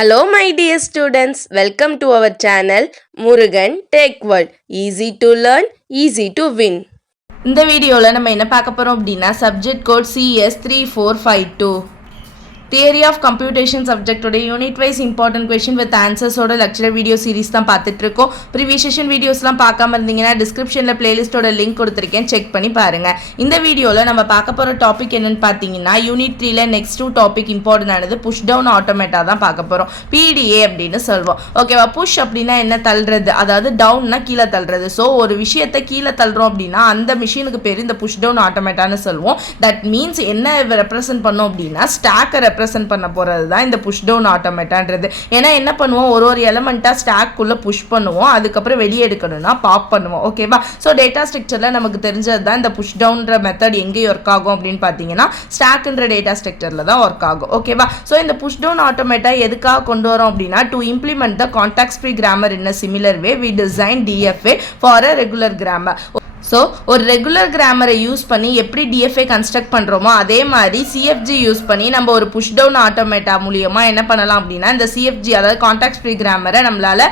Hello my dear students, welcome to our channel Murugan Tech World. Easy to learn, easy to win. இந்த வீடியோவில் நம்ம என்ன பார்க்க போகிறோம் அப்படின்னா subject code CS3452 theory of computation சப்ஜெக்டோட unit wise important question with ஆன்சர்ஸோட lecture video series தான் பார்த்துட்டு இருக்கோம். ப்ரீவியஸ் செஷன் வீடியோஸ்லாம் பார்க்காம இருந்தீங்கன்னா டிஸ்கிரிப்ஷனில் பிளேலிஸ்ட்டோட லிங்க் கொடுத்துருக்கேன், செக் பண்ணி பாருங்கள். இந்த வீடியோவில் நம்ம பார்க்க போகிற டாபிக் என்னென்னு பார்த்தீங்கன்னா யூனிட் 3ல நெக்ஸ்ட் 2 டாபிக் இம்பார்ட்டன்ட் ஆனது புஷ் டவுன் ஆட்டோமேட்டா தான் பார்க்க போகிறோம். PDA அப்படின்னு சொல்வோம். ஓகேவா? புஷ் அப்படின்னா என்ன? தள்ளுறது, அதாவது டவுன்னா கீழே தள்ளுறது. ஸோ ஒரு விஷயத்தை கீழே தள்ளுறோம் அப்படின்னா அந்த மிஷினுக்கு பேர் இந்த புஷ் டவுன் ஆட்டோமேட்டான்னு சொல்லுவோம். தட் மீன்ஸ் என்ன ரெப்ரசென்ட் பண்ணோம் அப்படின்னா ஸ்டாக்கை ரெப்ரசென்ட் பண்ண போகிறது தான் இந்த புஷ் டவுன் ஆட்டோமேட்டான்றது. ஏன்னா என்ன பண்ணுவோம், ஒரு எலமெண்ட்டாக ஸ்டாக்குள்ளே புஷ் பண்ணுவோம், அதுக்கப்புறம் வெளியே எடுக்கணும்னா பாப் பண்ணுவோம். ஓகேவா? ஸோ டேட்டா ஸ்ட்ரக்சரில் நமக்கு தெரிஞ்சது தான் இந்த புஷ் டவுன்ற மெத்தட் எங்கே ஒர்க் ஆகும் அப்படின்னு பார்த்தீங்கன்னா ஸ்டாக்ன்ற டேட்டா ஸ்ட்ரக்சரில் தான் ஒர்க் ஆகும். ஓகேவா? ஸோ இந்த புஷ் டவுன் ஆட்டோமேட்டா எதுக்காக கொண்டு வரோம் அப்படின்னா to implement the context free grammar in a similar way we design DFA for a regular grammar. So ஒரு ரெகுலர் கிராமரை யூஸ் பண்ணி எப்படி DFA கன்ஸ்ட்ரக்ட் பண்ணுறோமோ அதே மாதிரி CFG யூஸ் பண்ணி நம்ம ஒரு புஷ் டவுன் ஆட்டோமேட்டா மூலியமாக என்ன பண்ணலாம் அப்படின்னா இந்த CFG அதாவது கான்டெக்ஸ்ட் ஃப்ரீ கிராமரை நம்மளால்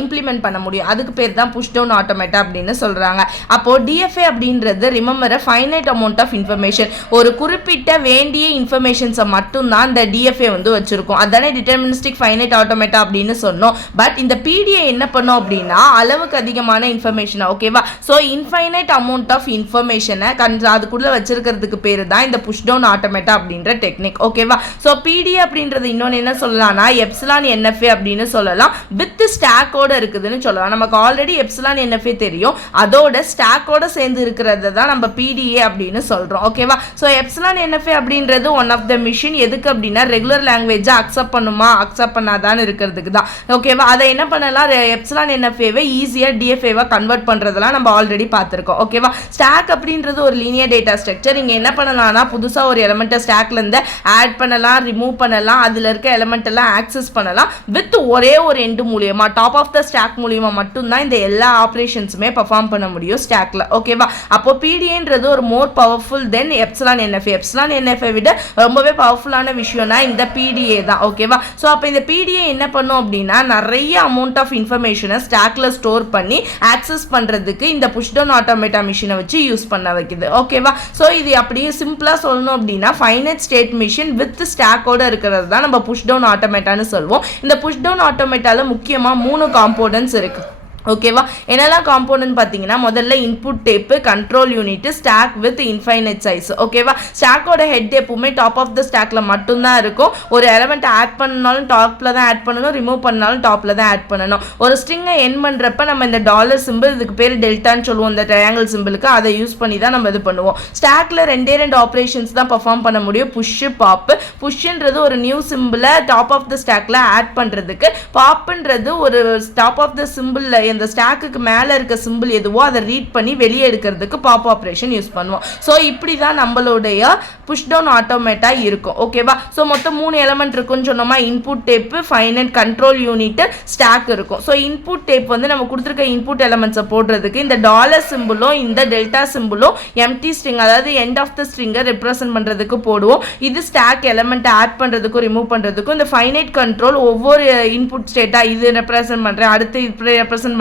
இம்ப்ளிமெண்ட் பண்ண முடியும். அதுக்கு பேர் தான் புஷ் டவுன் ஆட்டோமேட்டா அப்படின்னு சொல்கிறாங்க. அப்போது DFA அப்படின்றது remember finite amount of information, ஒரு குறிப்பிட்ட வேண்டிய இன்ஃபர்மேஷன்ஸை மட்டும்தான் இந்த DFA வந்து வச்சுருக்கோம். அதானே டிட்டர்மினிஸ்டிக் ஃபைனைட் ஆட்டோமேட்டா அப்படின்னு சொன்னோம். பட் இந்த PDA என்ன பண்ணோம் அப்படின்னா அளவுக்கு அதிகமான இன்ஃபர்மேஷன். ஓகேவா? ஸோ இன்ஃபைனைட் அமௌண்ட் ஆஃப் இன்ஃபர்மேஷனை அதுக்குள்ள வச்சிருக்கிறதுக்கு பேரு தான் இந்த புஷ் டவுன் ஆட்டோமேட்டா அப்படின்ற டெக்னிக். ஓகேவா? ஸோ PDA அப்படின்றது இன்னொன்று என்ன சொல்லலாம்னா எப்சிலான் NFA அப்படின்னு சொல்லலாம். வித் ஸ்டாக்கோட இருக்குதுன்னு சொல்லலாம். நமக்கு ஆல்ரெடி எப்சிலான் NFA தெரியும், அதோட ஸ்டாக்கோட சேர்ந்து இருக்கிறது தான் நம்ம PDA அப்படின்னு சொல்றோம். ஓகேவா? ஸோ எப்சிலான் NFA அப்படின்றது ஒன் ஆஃப் த மிஷின். எதுக்கு அப்படின்னா ரெகுலர் லாங்குவேஜை அக்செப்ட் பண்ணுமா அக்செப்ட் பண்ணாதான்னு இருக்கிறதுக்கு தான். ஓகேவா? அதை என்ன பண்ணலாம், எப்சிலான் NFA ஈஸியாக DFA கன்வெர்ட் பண்றதெல்லாம் நம்ம ஆல்ரெடி பார்த்துருக்கோம். ஓகேவா? ஸ்டாக் அப்படின்றது ஒரு லீனியர் டேட்டா ஸ்ட்ரக்சர். இங்க என்ன பண்ணலாம்னா புதுசா ஒரு எலிமெண்ட்டை ஸ்டாக்ல இருந்து ஆட் பண்ணலாம், ரிமூவ் பண்ணலாம், அதுல இருக்க எலிமெண்ட் எல்லாம் ஆக்சஸ் பண்ணலாம் வித் ஒரே ஒரு எண்ட் மூலியமா, டாப் ஆஃப் த ஸ்டாக் மூலியமா மட்டும் தான் இந்த எல்லா ஆபரேஷன்ஸுமே பெர்ஃபார்ம் பண்ண முடியும் ஸ்டாக்ல. ஓகேவா? அப்போ PDAன்றது ஒரு மோர் பவர்ஃபுல் தென் எப்சிலான் NFA. எப்சிலான் NFA விட ரொம்பவே பவர்ஃபுல்லான விஷயம்னா இந்த PDA தான். ஓகேவா? ஸோ அப்போ இந்த PDA என்ன பண்ணும் அப்படின்னா நிறைய அமௌண்ட் ஆஃப் இன்ஃபர்மேஷனை ஸ்டாக்ல ஸ்டோர் பண்ணி ஆக்சஸ் பண்றதுக்கு இந்த புஷ் டவுன் ஆட்டோமேட்டா மிஷினை வச்சு யூஸ் பண்ண வைக்குது. ஓகேவா? ஸோ இது அப்படியே சிம்பிளா சொல்லணும் அப்படின்னா ஃபைனைட் ஸ்டேட் மிஷின் வித் ஸ்டாக்கோட இருக்கிறது தான் நம்ம புஷ் டவுன் ஆட்டோமேட்டான்னு சொல்லுவோம். இந்த புஷ் டவுன் ஆட்டோமேட்டால முக்கியமா 3 காம்போனன்ட்ஸ் இருக்கு. ஓகேவா? என்னெல்லாம் காம்போனன்ட் பார்த்தீங்கன்னா முதல்ல input tape, control unit, stack with infinite size. ஓகேவா? ஸ்டாக்கோட ஹெட் எப்பவுமே டாப் ஆஃப் த ஸ்டாக்ல மட்டும்தான் இருக்கும். ஒரு எலமெண்ட் ஆட் பண்ணாலும் டாப்ல தான் ஆட் பண்ணணும், ரிமூவ் பண்ணாலும் டாப்ல தான் ஆட் பண்ணணும். ஒரு ஸ்ட்ரிங்கை என் பண்றப்ப நம்ம இந்த டாலர் சிம்பிள், இதுக்கு பேர் டெல்டான்னு சொல்லுவோம், இந்த ட்ரையாங்கிள் சிம்பிளுக்கு, அதை யூஸ் பண்ணி தான் நம்ம இது பண்ணுவோம். ஸ்டாக்ல 2 ஆப்ரேஷன்ஸ் தான் பெர்ஃபார்ம் பண்ண முடியும், புஷ் பாப். புஷ்ன்றது ஒரு நியூ சிம்பிளை டாப் ஆஃப் த ஸ்டாக்ல ஆட் பண்றதுக்கு, பாப்ன்றது ஒரு டாப் ஆஃப் த சிம்பிள் இந்த ஸ்டாக்குக்கு மேலே இருக்க சிம்பிள் எதுவோ அதை ரீட் பண்ணி வெளியே எடுக்கிறதுக்கு பாப் ஆப்ரேஷன் யூஸ் பண்ணுவோம். ஸோ இப்படி தான் நம்மளுடைய புஷ் டவுன் ஆட்டோமேட்டா இருக்கும். ஓகேவா? ஸோ மொத்தம் 3 எலமெண்ட் இருக்குன்னு சொன்னோமா, input tape, finite, control unit, stack இருக்கும். ஸோ இன்புட் டேப் வந்து நம்ம கொடுத்துருக்க இன்புட் எலமெண்ட்ஸை போடுறதுக்கு இந்த டாலர் சிம்பிளும் இந்த டெல்டா சிம்பிளும் எம்டி ஸ்ட்ரிங் அதாவது எண்ட் ஆஃப் த ஸ்ட்ரிங்கை ரெப்ரசென்ட் பண்ணுறதுக்கு போடுவோம். இது ஸ்டாக் எலமெண்ட் ஆட் பண்ணுறதுக்கும் ரிமூவ் பண்ணுறதுக்கும். இந்த ஃபைனைட் கண்ட்ரோல் ஒவ்வொரு இன்புட் ஸ்டேட்டா இது ரெப்ரசென்ட் பண்ணுறேன், அடுத்து இப்படி ரெப்ரசென்ட்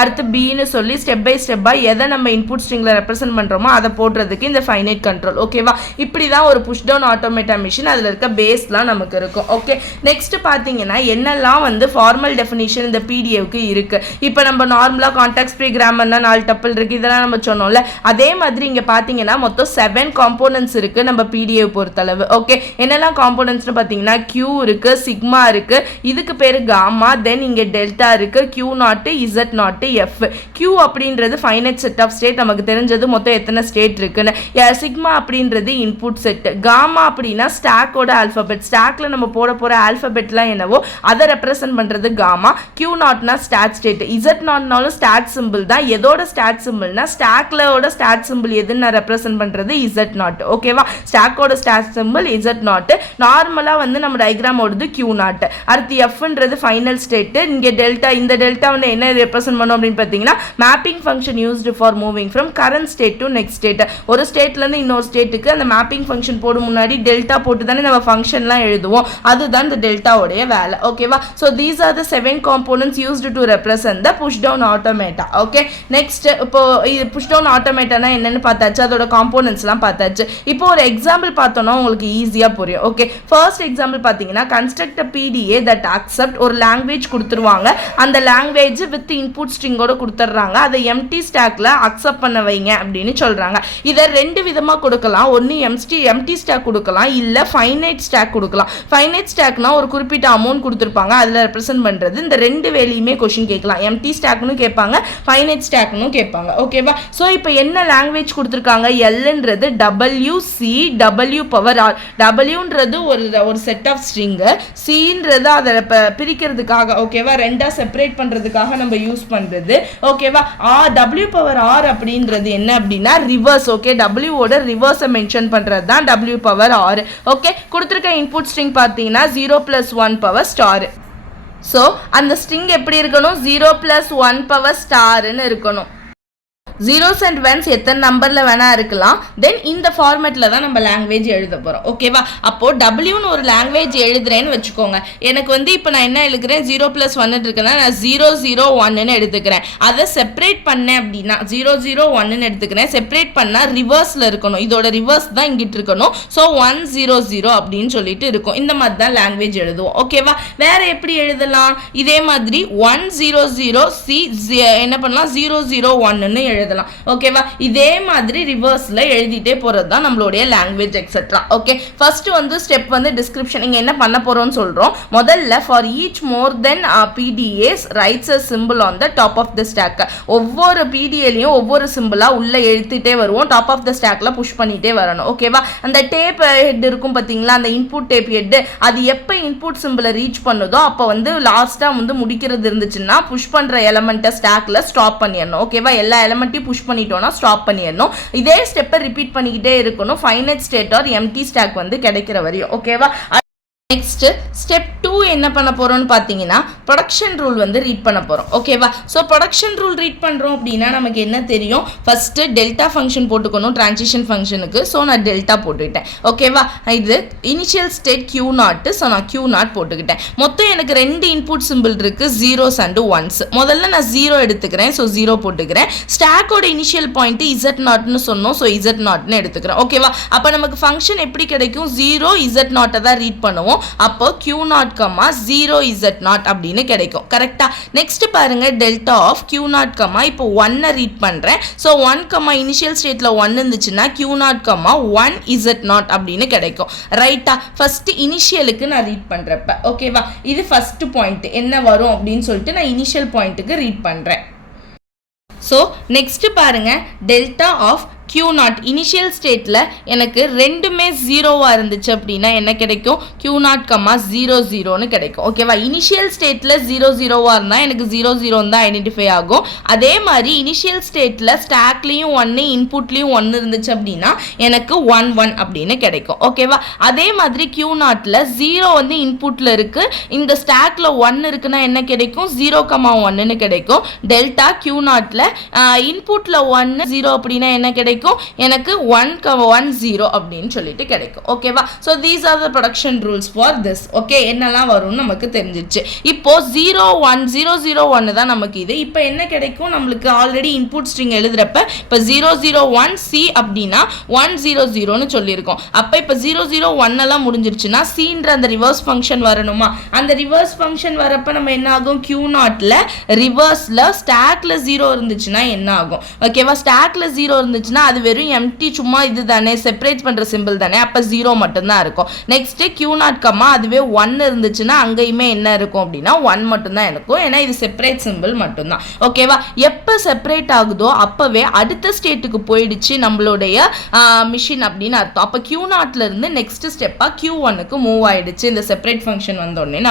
அடுத்து பின்னு சொல்லி ஸ்டெப் பை ஸ்டெப்பா எதை நம்ம இன்புட் ஸ்ட்ரிங்ல ரெப்ரசென்ட் பண்றோமோ அதை போடுறதுக்கு இந்த ஃபைனைட் கண்ட்ரோல். ஓகேவா? இப்படி தான் ஒரு புஷ் டவுன் ஆட்டோமேட்டா மிஷின். அதுல இருக்க பேஸ்லாம் நமக்கு இருக்கும். ஓகே, நெக்ஸ்ட் பாத்தீங்கன்னா என்னெல்லாம் வந்து ஃபார்மல் டெஃபினிஷன் இந்த PDAவுக்கு இருக்கு. இப்போ நம்ம நார்மலா கான்டெக்ஸ்ட் ஃப்ரீ கிராமர்னா 4 டப்பிள் இருக்கு, இதெல்லாம் நம்ம சொன்னோம்ல. அதே மாதிரி இங்க பாத்தீங்கன்னா மொத்தம் 7 காம்போனன்ட்ஸ் இருக்கு நம்ம PDA பொறுத்தளவு. ஓகே, என்னெல்லாம் காம்போனன்ட்ஸ்னு பாத்தீங்கன்னா Q இருக்கு, சிக்மா இருக்கு, இதுக்கு பேரு காமா, தென் இங்க டெல்டா இருக்கு, Q0, Z not F. Q அப்படின்றது ஃபைனைட் செட் ஆஃப் ஸ்டேட், நமக்கு தெரிஞ்சது மொத்தம் எத்தனை ஸ்டேட் இருக்குன்னு. சிக்மா அப்படின்றது இன்புட் செட். காமா அப்படின்னா ஸ்டாக்கோட ஆல்பபெட், ஸ்டாக்ல நம்ம போட போற ஆல்பபெட்லாம் என்னவோ அதை ரெப்ரசென்ட் பண்றது காமா. Q0னா ஸ்டாட் ஸ்டேட், Z0னாலும் ஸ்டாட் சிம்பிள் தான். எதோட ஸ்டாட் சிம்பிள்னா ஸ்டாக்லோட ஸ்டாட் சிம்பிள் எதுன்னு ரெப்ரசென்ட் பண்றது Z0. ஓகேவா? ஸ்டாக்கோட ஸ்டாட் சிம்பிள் Z0. நார்மலா வந்து நம்ம டயக்ராம் ஓடுது Q0. அடுத்து Fன்றது ஃபைனல் ஸ்டேட். இங்க டெல்டா, இந்த டெல்டா வந்து என்ன ரெப்ரசென்ட் பண்ணோம் அப்படின்னு பார்த்தீங்கன்னா mapping function used for moving from current state to next state. ஒரு ஸ்டேட்ல இருந்து இன்னொரு ஸ்டேட்டுக்கு அந்த மேப்பிங் இன்க்ளூடிங் ஃபங்க்ஷன் போடும் முன்னாடி டெல்டா போட்டு தானே நம்ம ஃபங்க்ஷன்லாம் எழுதுவோம். அதுதான் இந்த டெல்டாவுடைய வேலை. ஓகேவா? So these are the 7 components used to represent the push down automata. Okay, next இப்போ இது புஷ் டவுன் ஆட்டோமேட்டானா என்னன்னு பார்த்தாச்சு, அதோட காம்போனன்ட்ஸ்லாம் பார்த்தாச்சு. இப்போ ஒரு எக்ஸாம்பிள் பார்த்தோம்னா உங்களுக்கு ஈஸியாக புரியும். ஓகே, ஃபர்ஸ்ட் எக்ஸாம்பிள் பார்த்தீங்கன்னா கன்ஸ்ட்ரக்ட் PDA தட் அக்செப்ட் ஒரு லாங்குவேஜ் கொடுத்துருவாங்க. அந்த லாங்குவேஜ் வித் இன்புட் ஸ்ட்ரிங்கோட கொடுத்துட்றாங்க. அதை எம்டி ஸ்டாக்ல அக்செப்ட் பண்ண வைங்க அப்படின்னு சொல்றாங்க. இதை ரெண்டு விதமாக கொடுக்கலாம். ஒன்று எம்டி ஸ்டாக் கொடுக்கலாம், இல்லை ஃபைனைட் ஸ்டாக் கொடுக்கலாம். ஃபைனைட் ஸ்டாக்னா ஒரு குறிப்பிட்ட அமௌண்ட் கொடுத்துருப்பாங்க, அதில் ரெப்ரசென்ட் பண்ணுறது. இந்த ரெண்டு வேலையுமே கொஸ்டின் கேட்கலாம். எம்டி ஸ்டாக்னு கேட்பாங்க, ஃபைனைட் ஸ்டாக்னு கேட்பாங்க. ஓகேவா? ஸோ இப்போ என்ன லாங்குவேஜ் கொடுத்துருக்காங்க? எல்ன்றது WCW பவர் ஆர். டபிள்யூன்றது ஒரு செட் ஆஃப் ஸ்ட்ரிங்கு, சின்றது அதை பிரிக்கிறதுக்காக, ஓகேவா, ரெண்டாக செப்பரேட் பண்ணுறதுக்காக நம்ம யூஸ் பண்ணுறது. ஓகேவா? W பவர் ஆர் அப்படின்றது என்ன அப்படின்னா ரிவர்ஸ். ஓகே, டபிள்யூவோட ரிவர்ஸை மென்ஷன் பண்ணுறது தான் W பவர் ஆர். ஓகே, கொடுத்துருக்க இன்புட் ஸ்ட்ரிங் பார்த்தீங்கன்னா 0+1 பவர் ஸ்டார். ஸோ அந்த ஸ்ட்ரிங் எப்படி இருக்கணும்? 0+1 பவர் ஸ்டார்னு இருக்கணும். ஜீரோஸ் அண்ட் ஒன்ஸ் எத்தனை நம்பரில் வேணால் இருக்கலாம். தென் இந்த ஃபார்மேட்டில் தான் நம்ம லாங்குவேஜ் எழுத போகிறோம். ஓகேவா? அப்போது டபிள்யூன்னு ஒரு லாங்குவேஜ் எழுதுறேன்னு வச்சுக்கோங்க. எனக்கு இப்போ நான் என்ன எழுதுகிறேன்? 0+1 இருக்குன்னா நான் 001ன்னு எடுத்துக்கிறேன். அதை செப்பரேட் பண்ணேன் அப்படின்னா 001ன்னு எடுத்துக்கிறேன். செப்பரேட் பண்ணால் ரிவர்ஸில் இருக்கணும். இதோட ரிவர்ஸ் தான் இங்கிட்டு இருக்கணும். ஸோ 100 அப்படின்னு சொல்லிட்டு இருக்கும். இந்த மாதிரி தான் லாங்குவேஜ் எழுதுவோம். ஓகேவா? வேற எப்படி எழுதலாம்? இதே மாதிரி 100C என்ன பண்ணலாம்? 001ன்னு எழுதலாம். ஓகேவா? இதே மாதிரி ரிவர்ஸ்ல எழுதிட்டே போறது தான் நம்மளுடைய language etcetera. Okay, first step description. இங்க என்ன பண்ண போறோம்னு சொல்றோம். முதல்ல for each more then PDAs writes a symbol on the top of the stack. ஒவ்வொரு PDAலையும் ஒவ்வொரு சிம்பிளா உள்ள எழுதிட்டே வருவோம். டாப் ஆஃப் த ஸ்டாக்ல புஷ் பண்ணிட்டே வரணும். ஓகேவா? அந்த டேப் ஹெட் இருக்கும் பாத்தீங்களா, அந்த இன்புட் டேப் ஹெட், அது எப்ப இன்புட் சிம்பிளை ரீச் பண்ணுதோ அப்ப லாஸ்டா முடிக்கிறது இருந்துச்சுன்னா புஷ் பண்ற எலமெண்ட்டை ஸ்டாக்ல ஸ்டாப் பண்ணிடணும். ஓகேவா? எல்லா எலமெண்ட்டையும் புஷ் பண்ணிட்டோம்னா ஸ்டாப் பண்ணிடணும். இதே ஸ்டெப்பை ரிப்பீட் பண்ணிக்கிட்டே இருக்கணும். Finite state or empty stack கிடைக்கிற வரையும். ஓகேவா? நெக்ஸ்ட் ஸ்டெப் 2 என்ன பண்ண போறோம்னு பார்த்தீங்கன்னா ப்ரொடக்ஷன் ரூல் ரீட் பண்ண போறோம். ஓகேவா? ஸோ ப்ரொடக்ஷன் ரூல் ரீட் பண்றோம் அப்படின்னா நமக்கு என்ன தெரியும்? ஃபர்ஸ்ட் டெல்டா ஃபங்க்ஷன் போட்டுக்கணும் டிரான்சிஷன் ஃபங்க்ஷனுக்கு. ஸோ நான் டெல்டா போட்டுக்கிட்டேன். ஓகேவா? இது இனிஷியல் ஸ்டேட் Q0. ஸோ நான் Q0 போட்டுக்கிட்டேன். மொத்தம் எனக்கு ரெண்டு இன்புட் சிம்பிள் இருக்கு, ஜீரோஸ் அண்ட் ஒன்ஸ். முதல்ல நான் 0 எடுத்துக்கிறேன். ஸோ 0 போட்டுக்கிறேன். ஸ்டாக்கோட இனிஷியல் பாயிண்ட் Z0ன்னு சொன்னோம். ஸோ Z0ன்னு எடுத்துக்கிறேன். ஓகேவா? அப்போ நமக்கு ஃபங்க்ஷன் எப்படி கிடைக்கும்? 0 Z0 தான் ரீட் பண்ணுவோம். அப்போ Q0, 0Z0 அப்படின்னு கிடைக்கும். கரெக்டா? நெக்ஸ்ட் பாருங்க, டெல்டா ஆஃப் Q0, இப்போ 1 ரீட் பண்றேன். ஸோ 1, இனிஷியல் ஸ்டேட்ல 1 இருந்துச்சுன்னா Q0, 1Z0 அப்படின்னு கிடைக்கும். ரைட்டா? ஃபர்ஸ்ட் இனிஷியலுக்கு நான் ரீட் பண்றப்ப. ஓகேவா? இது ஃபர்ஸ்ட் பாயிண்ட் என்ன வரும் அப்படின்னு சொல்லிட்டு நான் இனிஷியல் பாயிண்ட்டுக்கு ரீட் பண்றேன். ஸோ நெக்ஸ்ட் பாருங்க, டெல்டா ஆஃப் Q0 இனிஷியல் ஸ்டேட்டில் எனக்கு ரெண்டுமே 0வாக இருந்துச்சு அப்படின்னா என்ன கிடைக்கும்? Q0, 00ன்னு கிடைக்கும். ஓகேவா? இனிஷியல் ஸ்டேட்டில் 00வாக இருந்தால் எனக்கு 00 தான் ஐடென்டிஃபை ஆகும். அதே மாதிரி இனிஷியல் ஸ்டேட்டில் ஸ்டாக்லேயும் 1 இன்புட்லேயும் 1 இருந்துச்சு அப்படின்னா எனக்கு 11 அப்படின்னு கிடைக்கும். ஓகேவா? அதே மாதிரி Q0ல் 0 இன்புட்டில் இருக்குது, இந்த ஸ்டாக்ல 1 இருக்குன்னா என்ன கிடைக்கும்? 0, 1ன்னு கிடைக்கும். டெல்டா Q0ல் இன்புட்டில் 1, 0 அப்படின்னா என்ன கிடைக்கும்? எனக்கு 110 அப்படின்னு சொல்லிட்டு கிடைக்கும். ஓகேவா? So these are the production rules for this. Okay, என்னெல்லாம் வரும்னு நமக்கு தெரிஞ்சிச்சு. இப்போ 001 தான் நமக்கு இது. இப்போ என்ன கிடைக்கும்? நம்மளுக்கு ஆல்ரெடி இன்புட் ஸ்ட்ரிங் எழுதுறப்ப இப்போ 001C அப்படின்னா 100ன்னு சொல்லியிருக்கோம். அப்போ இப்போ 001 எல்லாம் முடிஞ்சிருச்சுன்னா Cன்ற அந்த ரிவர்ஸ் ஃபங்க்ஷன் வரணுமா? அந்த ரிவர்ஸ் ஃபங்க்ஷன் வரப்ப நம்ம என்ன ஆகும்? Q0ல ரிவர்ஸ்ல ஸ்டாக்ல 0 இருந்துச்சுன்னா என்ன ஆகும்? ஓகேவா? ஸ்டாக்ல 0 இருந்துச்சுன்னா அது வெறும் எம்டி, சும்மா இது தானே, செப்பரேட் பண்ற சிம்பிள் தானே, அப்ப 0 மட்டும் தான் இருக்கும். நெக்ஸ்ட் Q0, அதுவே 1 இருந்துச்சுன்னா அங்கேயுமே என்ன இருக்கும் அப்படின்னா 1 மட்டும் தான் இருக்கும். ஏன்னா இது செப்பரேட் சிம்பிள் மட்டும் தான். ஓகேவா? எப்ப செப்பரேட் ஆகுதோ அப்பவே அடுத்த ஸ்டேட்டுக்கு போயிடுச்சு நம்மளுடைய மிஷின் அப்படின்னு அர்த்தம். அப்ப Q0ல இருந்து நெக்ஸ்ட் ஸ்டெப்பா Q1க்கு மூவ் ஆயிடுச்சு இந்த செப்பரேட் ஃபங்க்ஷன் வந்தோடனே.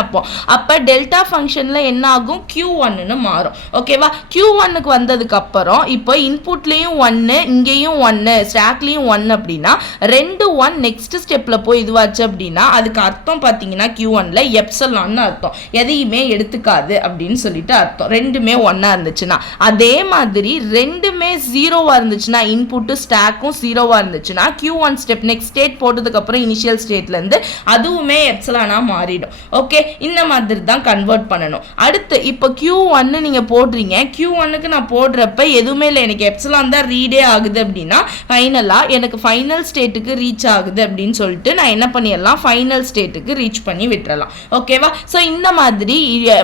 அப்ப டெல்டா ஃபங்க்ஷன்ல என்ன ஆகும்? Q1ன்னு மாறும். ஓகேவா? Q1க்கு வந்ததுக்கு அப்புறம் இப்போ இன்புட்லயும் 1, இங்கேயும் இங்கேயும் 1 ஸ்டாக்லேயும் 1 அப்படின்னா 2 1 நெக்ஸ்ட் ஸ்டெப்பில் போய் இதுவாச்சு அப்படின்னா அதுக்கு அர்த்தம் பார்த்தீங்கன்னா Q1ல எப்சலான்னு அர்த்தம், எதையுமே எடுத்துக்காது அப்படின்னு சொல்லிட்டு அர்த்தம். ரெண்டுமே 1 இருந்துச்சுன்னா. அதே மாதிரி ரெண்டுமே 0வா இருந்துச்சுன்னா, இன்புட்டு ஸ்டாக்கும் 0வா இருந்துச்சுன்னா Q1 ஸ்டெப் நெக்ஸ்ட் ஸ்டேட் போட்டதுக்கப்புறம் இனிஷியல் ஸ்டேட்லேருந்து அதுவுமே எப்சலானாக மாறிடும். ஓகே, இந்த மாதிரி தான் கன்வெர்ட் பண்ணணும். அடுத்து இப்போ Q1 நீங்கள் போடுறீங்க, Q1க்கு நான் போடுறப்ப எதுவுமே இல்லை, எனக்கு எப்சலான் தான் ரீடே ஆகுது அப்படின்னா ஃபைனலாக எனக்கு ஃபைனல் ஸ்டேட்டுக்கு ரீச் ஆகுது அப்படின்னு சொல்லிட்டு நான் என்ன பண்ணிடலாம், ஃபைனல் ஸ்டேட்டுக்கு ரீச் பண்ணி விட்டுறலாம். ஓகேவா? ஸோ இந்த மாதிரி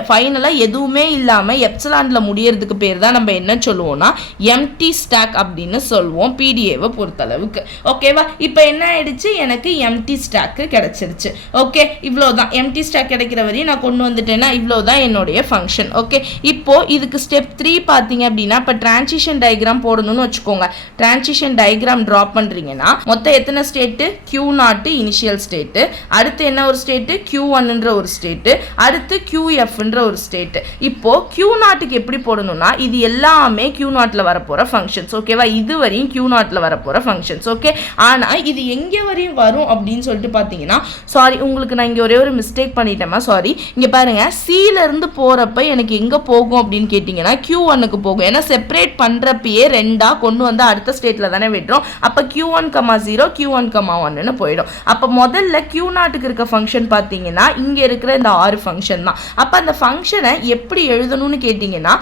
ஃபைனலாக எதுவுமே இல்லாமல் எப்சலானில் முடியறதுக்கு பேர் தான் நம்ம என்ன சொல்லுவோம்னா எம்டி ஸ்டாக் அப்படின்னு சொல்லுவோம் பிடிஏவை பொறுத்தளவுக்கு. ஓகேவா? இப்போ என்ன ஆயிடுச்சு, எனக்கு எம்டி ஸ்டாக்கு கிடைச்சிருச்சு. ஓகே, இவ்வளோதான். எம்டி ஸ்டாக் கிடைக்கிற வரையும் நான் கொண்டு வந்துட்டேன்னா இவ்வளோதான் என்னுடைய ஃபங்க்ஷன். ஓகே, இப்போ இதுக்கு ஸ்டெப் 3 பார்த்தீங்க அப்படின்னா இப்போ டிரான்சிஷன் டயக்ராம் போடணும்னு வச்சுக்கோங்க. டிரான்சிஷன் டயக்ராம் ட்ரா பண்ணுறீங்கன்னா மொத்தம் எத்தனை ஸ்டேட்டு, Q0 இனிஷியல் ஸ்டேட்டு, அடுத்து என்ன ஒரு ஸ்டேட்டு, Q1ன்ற ஒரு ஸ்டேட்டு, அடுத்து QFன்ற ஒரு ஸ்டேட்டு. இப்போ Q0க்கு எப்படி போடணும்னா இது எல்லாமே Q0ல வரப்போகிற ஃபங்க்ஷன்ஸ். ஓகேவா? இது வரையும் Q0ல வரப்போகிற ஃபங்க்ஷன்ஸ். ஓகே, ஆனால் இது எங்கே வரையும் வரும் அப்படின்னு சொல்லிட்டு பார்த்தீங்கன்னா, சாரி உங்களுக்கு நான் இங்கே ஒரே ஒரு மிஸ்டேக் பண்ணிட்டேமா, சாரி. இங்கே பாருங்கள், Cலேருந்து போகிறப்ப எனக்கு எங்கே போகும் அப்படின்னு கேட்டிங்கன்னா Q1க்கு போகும். ஏன்னா செப்பரேட் பண்ணுறப்பயே 2ஆ கொண்டு வந்து அடுத்த ஸ்டேட்டில் தானே விடுறோம். அப்போ Q1,0 Q1,1ன்னு போயிடும். அப்போ முதல்ல Q0க்கு இருக்க ஃபங்க்ஷன் பார்த்தீங்கன்னா இங்கே இருக்கிற இந்த 6 ஃபங்க்ஷன் தான். அப்போ அந்த ஃபங்க்ஷனை எப்படி எழுதணும்னு கேட்டிங்கன்னா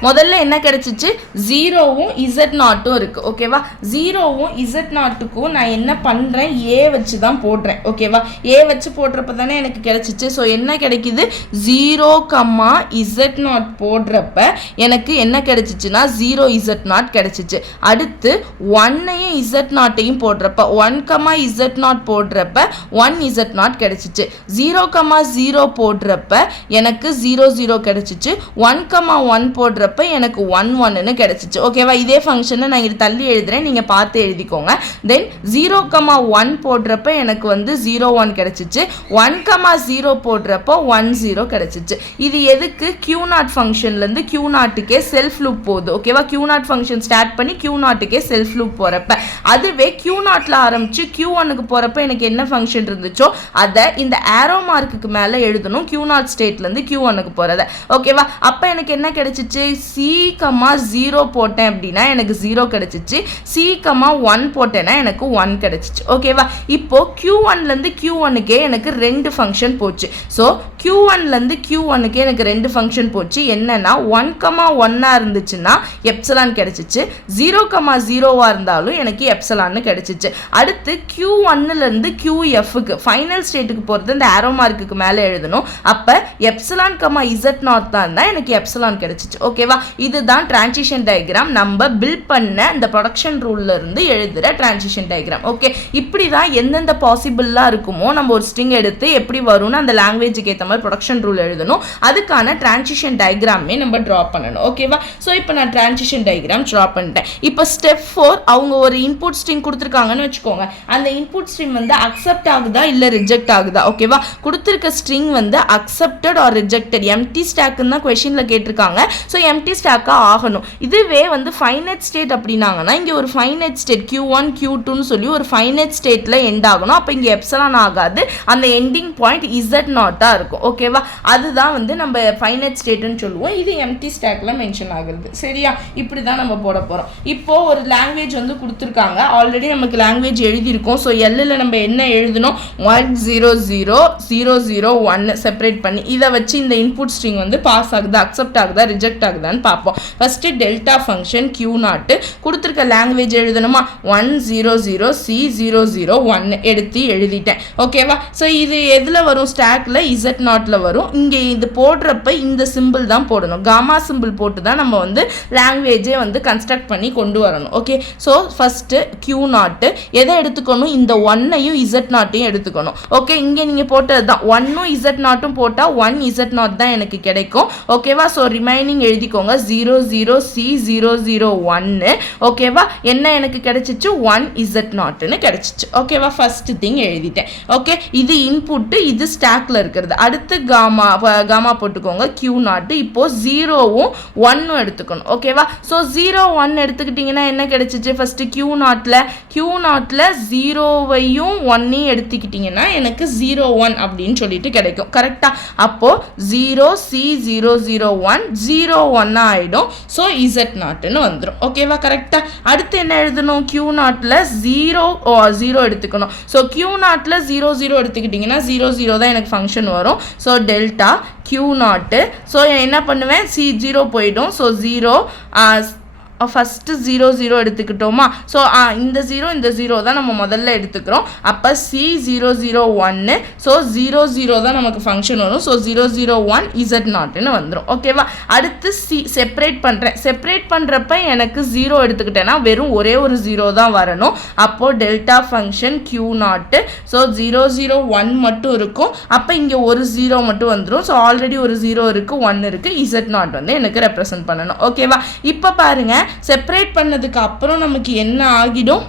முதல்ல என்ன கிடைச்சிச்சு, 0வும் Z0ம் இருக்குது. ஓகேவா? 0வும் Z0க்கும் நான் என்ன பண்ணுறேன், A வச்சு தான் போடுறேன். ஓகேவா? A வச்சு போடுறப்ப தானே எனக்கு கிடைச்சிச்சு. ஸோ என்ன கிடைக்குது, 0,Z0 போடுறப்ப எனக்கு என்ன கிடைச்சிச்சுன்னா 0Z0 கிடைச்சிச்சு. அடுத்து 1ஐயும் Z0ஐயும் போடுறப்ப 1,Z0 போடுறப்ப 1Z0 கிடைச்சிச்சு. 0,0 போடுறப்ப எனக்கு 0,0 கிடைச்சிச்சு. 1,1 போடுறப்ப எனக்கு 1,1ன்னு கிடைச்சிச்சு. ஓகேவா? இதே ஃபங்க்ஷனை நான் இங்கே தள்ளி எழுதுறேன், நீங்கள் பார்த்து எழுதிக்கோங்க. தென் 0,1 போடுறப்ப எனக்கு வந்து 0,1 கிடைச்சிச்சு. 1,0 போடுறப்போ 1,0 கிடைச்சிச்சு. இது எதுக்கு, Q0 ஃபங்க்ஷன்லேருந்து Q0க்கே செல்ஃப் லூப் போகுது. ஓகேவா? Q0 ஃபங்க்ஷன் ஸ்டார்ட் பண்ணி Q0க்கே செல்ஃப் லூப் போகிறப்ப, அதுவே Q0ல ஆரம்பிச்சு Q1க்கு போகிறப்ப எனக்கு என்ன ஃபங்க்ஷன் இருந்துச்சோ அதை இந்த ஆரோ மார்க்குக்கு மேலே எழுதணும், Q0 ஸ்டேட்லேருந்து Q1க்கு போகிறத. ஓகேவா? அப்போ எனக்கு என்ன கிடைச்சிச்சு, C,0 போட்டேன் அப்படின்னா எனக்கு 0 கிடைச்சிச்சு. C,1 போட்டேன்னா எனக்கு 1 கிடைச்சிச்சு. ஓகேவா? இப்போ Q1லேருந்து Q1க்கே எனக்கு 2 ஃபங்க்ஷன் போச்சு. ஸோ Q1லேருந்து Q1க்கே எனக்கு 2 ஃபங்க்ஷன் போச்சு. என்னன்னா 1,1 இருந்துச்சுன்னா எப்சலான் கிடைச்சிச்சு, 0,0 இருந்தாலும் எனக்கு எப்சலான்னு கிடைச்சிச்சு. அடுத்து Q1லேருந்து QFக்கு ஃபைனல் ஸ்டேட்டுக்கு போகிறது இந்த ஆரோ மார்க்குக்கு மேலே எழுதணும். அப்போ எப்சலான், Z0 தான் எனக்கு எப்சலான் கிடைச்சிச்சு. ஓகேவா? இதுதான் டிரான்சிஷன் டயக்ராம் நம்ம பில்ட் பண்ண இந்த ப்ரொடக்ஷன் ரூல்ல இருந்து எழுதுற டிரான்சிஷன் டயக்ராம். ஓகே, இப்படி தான் எந்தெந்த பாசிபிளாக இருக்குமோ நம்ம ஒரு ஸ்ட்ரிங் எடுத்து எப்படி வரும்னு அந்த லாங்குவேஜுக்கு ஏற்ற மாதிரி ப்ரொடக்ஷன் ரூல் எழுதணும். அதுக்கான டிரான்சிஷன் டயக்ராமே நம்ம ட்ரா பண்ணணும். ஓகேவா? ஸோ இப்போ நான் டிரான்சிஷன் டயக்ராம் ட்ரா பண்ணிட்டேன். இப்போ ஸ்டெப் 4 அவங்க ஒரு இன்புட் ஸ்ட்ரிங் கொடுத்துருக்காங்கன்னு வச்சுக்கோங்க. அந்த இன்புட் ஸ்ட்ரிங் வந்து அக்செப்ட் ஆகுதா இல்லை ரிஜெக்ட் ஆகுதா. ஓகேவா? கொடுத்துருக்க ஸ்ட்ரிங் வந்து அக்செப்டட் ஆர் ரிஜெக்டட், எம்டி ஸ்டாக்னு தான் கொஸ்டினில் கேட்டிருக்காங்க. ஸோ எம்டி ஸ்டாக்காக ஆகணும். இதுவே வந்து ஃபைனைட் ஸ்டேட் அப்படின்னாங்கன்னா இங்கே ஒரு ஃபைனைட் ஸ்டேட் Q1 Q2ன்னு சொல்லி ஒரு ஃபைனைட் ஸ்டேட்டில் எண்ட் ஆகணும். அப்போ இங்கே எப்சலான் ஆகாது, அந்த எண்டிங் பாயிண்ட் Z0 இருக்கும். ஓகேவா? அதுதான் வந்து நம்ம ஃபைனைட் ஸ்டேட்டுன்னு சொல்லுவோம். இது எம்டி ஸ்டாக்ல மென்ஷன் ஆகுறது. சரியா? இப்படி தான் நம்ம போட போகிறோம். இப்போ ஒரு லாங்குவேஜ் வந்து கொடுத்துருக்காங்க, ஆல்ரெடி நமக்கு லாங்குவேஜ் எழுதியிருக்கோம். ஸோ எல்லில் நம்ம என்ன எழுதணும், 1,0,0,0,0,1 செப்பரேட் பண்ணி இதை வச்சு இந்த இன்புட் ஸ்ட்ரிங் வந்து பாஸ் ஆகுதா, அக்செப்ட் ஆகுதா, ரிஜெக்ட் ஆகுதான்னு பார்ப்போம். ஃபஸ்ட்டு டெல்டா ஃபங்க்ஷன் Q0 கொடுத்துருக்க லாங்குவேஜ் எழுதணுமா, 1,0,0,C,0,0,1 எடுத்து எழுதிட்டேன். ஓகேவா? ஸோ இது எதில் வரும், ஸ்டாக்ல Z0ல வரும். இங்கே இது போடுறப்ப இந்த சிம்பிள் தான் போடணும், காமா சிம்பிள் போட்டு தான் நம்ம வந்து லாங்குவேஜே வந்து கன்ஸ்ட்ரக்ட் பண்ணி கொண்டு வரணும். ஓகே, ஸோ ஃபஸ்ட்டு Q0 எதை எடுத்துக்கணும், இந்த 1ஐயும் Z0ஐயும் எடுத்துக்கணும். ஓகே, இங்கே நீங்கள் போட்டது தான் 1ம் Z0ம் போட்டால் 1Z0 தான் எனக்கு கிடைக்கும். ஓகேவா? ஸோ ரிமைனிங் எழுதிக்கோங்க, 0,0,C,0,0,1. ஓகேவா? என்ன எனக்கு கிடைச்சிச்சு, 1Z0ன்னு கிடைச்சிச்சு. ஓகேவா? ஃபர்ஸ்ட் திங் எழுதிட்டேன். ஓகே, இது இன்புட்டு, இது ஸ்டாக்ல இருக்கிறது. அடுத்து அடுத்து காமா போட்டுக்கோங்க Q நாட். இப்போ 0வும் 1ம் எடுத்துக்கணும். ஓகேவா? ஸோ 0 1 எடுத்துக்கிட்டிங்கன்னா என்ன கிடைச்சிச்சு? ஃபஸ்ட்டு Q நாட்டில் 0வையும் 1ஐயும் எடுத்துக்கிட்டிங்கன்னா எனக்கு 01 அப்படின்னு சொல்லிட்டு கிடைக்கும். கரெக்டாக? அப்போது 0C001 01 ஆகிடும். ஸோ Z நாட்டுன்னு வந்துடும். ஓகேவா? கரெக்டாக? அடுத்து என்ன எழுதணும்? Q நாட்டில் 0 எடுத்துக்கணும். ஸோ Q நாட்டில் 00 எடுத்துக்கிட்டிங்கன்னா 00 தான் எனக்கு ஃபங்க்ஷன் வரும். ஸோ டெல்டா Q நாட்டு. ஸோ என்ன பண்ணுவேன்? C0 போயிடும். So 0 first 00 எடுத்துக்கிட்டோமா? ஸோ இந்த 0 தான் நம்ம முதல்ல எடுத்துக்கிறோம். அப்போ C001. ஸோ 00 தான் நமக்கு ஃபங்க்ஷன் வரும். ஸோ 001 Z நாட்டுன்னு வந்துடும். ஓகேவா? அடுத்து செப்பரேட் பண்ணுறேன். செப்பரேட் பண்ணுறப்ப எனக்கு 0 எடுத்துக்கிட்டேன்னா வெறும் ஒரே ஒரு 0 தான் வரணும். அப்போது டெல்டா ஃபங்க்ஷன் Q நாட்டு. ஸோ 001 மட்டும் இருக்கும். அப்போ இங்கே ஒரு 0 மட்டும் வந்துடும். ஸோ ஆல்ரெடி ஒரு 0 இருக்குது, 1 இருக்குது. Z நாட் வந்து எனக்கு ரெப்ரசன்ட் பண்ணணும். ஓகேவா? இப்போ பாருங்கள், செப்பரேட் பண்ணதுக்கு அப்புறம் நமக்கு என்ன ஆகிடும்?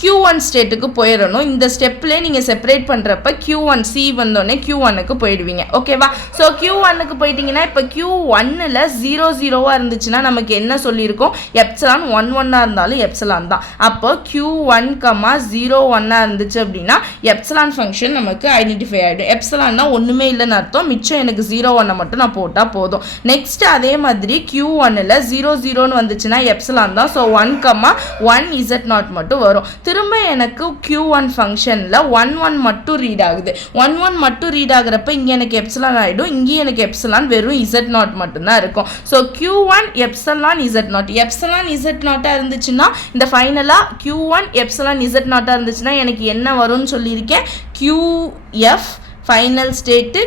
Q1 ஸ்டேட்டுக்கு போயிடணும். இந்த ஸ்டெப்லேயே நீங்கள் செப்பரேட் பண்ணுறப்ப Q1 C வந்தோடனே Q1க்கு போயிடுவீங்க. ஓகேவா? ஸோ Q1க்கு போயிட்டீங்கன்னா இப்போ Q1ல் 00 இருந்துச்சுன்னா நமக்கு என்ன சொல்லியிருக்கோம்? எப்சிலான் 11 இருந்தாலும் எப்சிலான் தான். அப்போ Q1, 01 இருந்துச்சு அப்படின்னா எப்சிலான் ஃபங்க்ஷன் நமக்கு ஐடென்டிஃபை ஆகிடும். எப்சிலான்னா ஒன்றுமே இல்லைன்னு அர்த்தம். மிச்சம் எனக்கு 01 மட்டும் நான் போட்டால் போதும். நெக்ஸ்ட் அதே மாதிரி Q1ல் 00 வந்துச்சுன்னா எப்சிலான் தான். ஸோ 1, Z நாட் மட்டும் வரும். திரும்ப எனக்கு Q1 ஃபங்க்ஷனில் 11 மட்டும் ரீட் ஆகுது. 11 மட்டும் ரீட் ஆகுறப்ப இங்கே எனக்கு எப்சிலான் ஆகிடும். இங்கே எனக்கு எப்சிலான் வெறும் Z நாட் மட்டும்தான் இருக்கும். So Q1 epsilon Z not. Epsilon Z நாட்டாக இருந்துச்சுன்னா இந்த ஃபைனலாக Q1 எப்சிலான் Z நாட்டாக இருந்துச்சுன்னா எனக்கு என்ன வரும்னு சொல்லியிருக்கேன்? QF ஃபைனல் ஸ்டேட்டு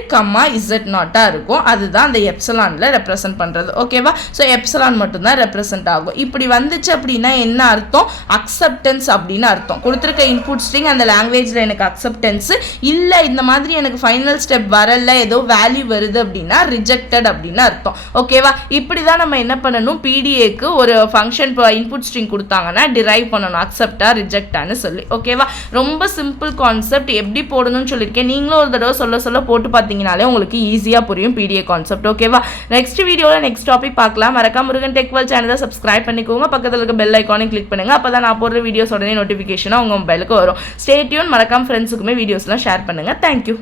Z நாட்டாக இருக்கும். அதுதான் அந்த எப்சிலானில் ரெப்ரசன்ட் பண்ணுறது. ஓகேவா? ஸோ எப்சிலான் மட்டும்தான் ரெப்ரசன்ட் ஆகும். இப்படி வந்துச்சு அப்படின்னா என்ன அர்த்தம்? அக்செப்டன்ஸ் அப்படின்னு அர்த்தம். கொடுத்துருக்க இன்புட் ஸ்ட்ரிங் அந்த லாங்குவேஜில் எனக்கு அக்செப்டன்ஸு இல்லை, இந்த மாதிரி எனக்கு ஃபைனல் ஸ்டெப் வரல, ஏதோ வேல்யூ வருது அப்படின்னா ரிஜெக்டட் அப்படின்னு அர்த்தம். ஓகேவா? இப்படி தான் நம்ம என்ன பண்ணணும்? PDAக்கு ஒரு ஃபங்க்ஷன் இன்புட் ஸ்ட்ரிங் கொடுத்தாங்கன்னா டிரைவ் பண்ணணும், அக்செப்டா ரிஜெக்டான்னு சொல்லி. ஓகேவா? ரொம்ப சிம்பிள் கான்செப்ட். எப்படி போடணும்னு சொல்லியிருக்கேன். நீங்களும் ஒரு தடவை சொல்ல போட்டு பார்த்தீங்கனாலே உங்களுக்கு ஈஸியாக புரியும் PDA கான்செப்ட். ஓகேவா? நெக்ஸ்ட் வீடியோவில் நெக்ஸ்ட் டாபிக் பார்க்கலாம். மறக்காம முருகன் டெக் வேர்ல்ட் சேனலை சப்ஸ்கிரைப் பண்ணிக்கோங்க. பக்கத்தில் இருக்க பெல் ஐக்கானை கிளிக் பண்ணுங்க. அப்போ தான் நான் போடுற வீடியோஸ் உடனே நோட்டிஃபிகேஷனாக உங்கள் மொபைலுக்கு வரும். Stay tune. மறக்காம ஃப்ரெண்ட்ஸுக்குமே வீடியோஸ்லாம் ஷேர் பண்ணுங்கள். தேங்க்யூ.